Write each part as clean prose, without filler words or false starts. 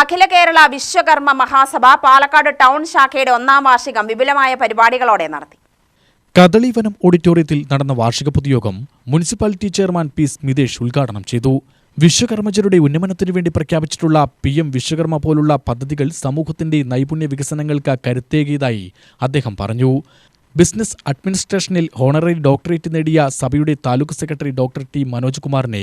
അഖില Kerala Vishwakarma Mahasabha Palakkad town ശാഖയുടെ 1ാം വാർഷികം വിപുലമായ പരിപാടികളോടെ നടത്തി. കദളിവനം ഓഡിറ്റോറിയത്തിൽ നടന്ന വാർഷിക പൊതുയോഗം മുനിസിപ്പാലിറ്റി ചെയർമാൻ പി സ്മിതേഷ് ഉദ്ഘാടനം ചെയ്തു. വിശ്വകർമ്മജരുടെ ഉന്നമനത്തിനു വേണ്ടി പ്രഖ്യാപിച്ചിട്ടുള്ള PM വിശ്വകർമ്മ പോലുള്ള പദ്ധതികൾ സമൂഹത്തിന്റെ നൈപുണ്യ വികസനങ്ങൾക്ക് കരുത്തേകിയതായി അദ്ദേഹം പറഞ്ഞു. ബിസിനസ് അഡ്മിനിസ്ട്രേഷനിൽ ഹോണററി ഡോക്ടറേറ്റ് നേടിയ സഭയുടെ taluk secretary doctor T Manoj കുമാറിനെ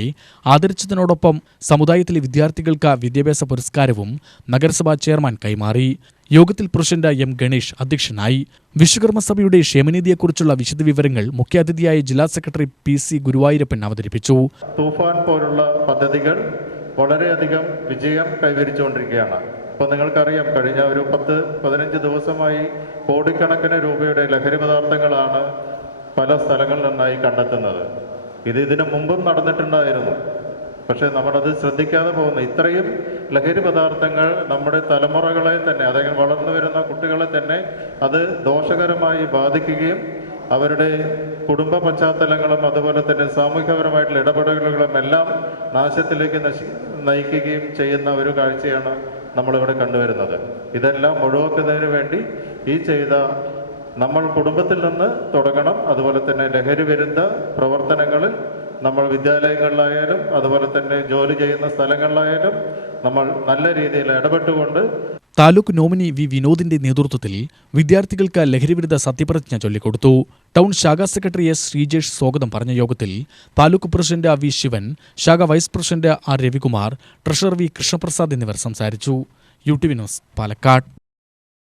ആദരിച്ചതിനോടൊപ്പം സമുദായത്തിലെ വിദ്യാർത്ഥികൾക്ക് വിദ്യാഭ്യാസ പുരസ്കാരവും നഗരസഭാ ചെയർമാൻ കൈമാറി. യോഗത്തിൽ പ്രസിഡന്റ് M ഗണേഷ് അധ്യക്ഷനായി. വിശ്വകർമ്മ സഭയുടെ ക്ഷേമനിധിയെക്കുറിച്ചുള്ള വിശദവിവരങ്ങൾ മുഖ്യാതിഥിയായ ജില്ലാ സെക്രട്ടറി PC ഗുരുവായൂരപ്പൻ അവതരിപ്പിച്ചു. തൂഫാൻ പോലുള്ള പദ്ധതികൾ വളരെയധികം വിജയം കൈവരിച്ചുകൊണ്ടിരിക്കുകയാണ്. ഇപ്പോൾ നിങ്ങൾക്കറിയാം, കഴിഞ്ഞ ഒരു 10-15 ദിവസമായി കോടിക്കണക്കിന് രൂപയുടെ ലഹരി പദാർത്ഥങ്ങളാണ് പല സ്ഥലങ്ങളിൽ നിന്നായി കണ്ടെത്തുന്നത്. ഇതിനു മുമ്പും നടന്നിട്ടുണ്ടായിരുന്നു. പക്ഷേ നമ്മളത് ശ്രദ്ധിക്കാതെ പോകുന്നു. ഇത്രയും ലഹരി പദാർത്ഥങ്ങൾ നമ്മുടെ തലമുറകളെ തന്നെ, അതായത് വളർന്നു വരുന്ന കുട്ടികളെ തന്നെ അത് ദോഷകരമായി ബാധിക്കുകയും അവരുടെ കുടുംബ പശ്ചാത്തലങ്ങളും അതുപോലെ തന്നെ സാമൂഹികപരമായിട്ടുള്ള ഇടപെടലുകളും എല്ലാം നാശത്തിലേക്ക് നയിക്കുകയും ചെയ്യുന്ന ഒരു കാഴ്ചയാണ് നമ്മളിവിടെ കണ്ടുവരുന്നത്. ഇതെല്ലാം ഒഴിവാക്കുന്നതിന് വേണ്ടി നമ്മൾ കുടുംബത്തിൽ നിന്ന് തുടങ്ങണം. അതുപോലെ തന്നെ ലഹരി വിരുദ്ധ പ്രവർത്തനങ്ങളിൽ നമ്മൾ വിദ്യാലയങ്ങളിലായാലും അതുപോലെ തന്നെ ജോലി ചെയ്യുന്ന സ്ഥലങ്ങളിലായാലും നമ്മൾ നല്ല രീതിയിൽ ഇടപെട്ടുകൊണ്ട്. താലൂക്ക് നോമിനി വി വിനോദിന്റെ നേതൃത്വത്തിൽ വിദ്യാർത്ഥികൾക്ക് ലഹരിവിരുദ്ധ സത്യപ്രതിജ്ഞ ചൊല്ലിക്കൊടുത്തു. ടൗൺ ശാഖാ സെക്രട്ടറി S ശ്രീജേഷ് സ്വാഗതം പറഞ്ഞ യോഗത്തിൽ താലൂക്ക് പ്രസിഡന്റ് V ശിവൻ, ശാഖാ vice president R Ravikumar, treasurer V Krishnaprasad എന്നിവർ സംസാരിച്ചു. UTV news, Palakkad.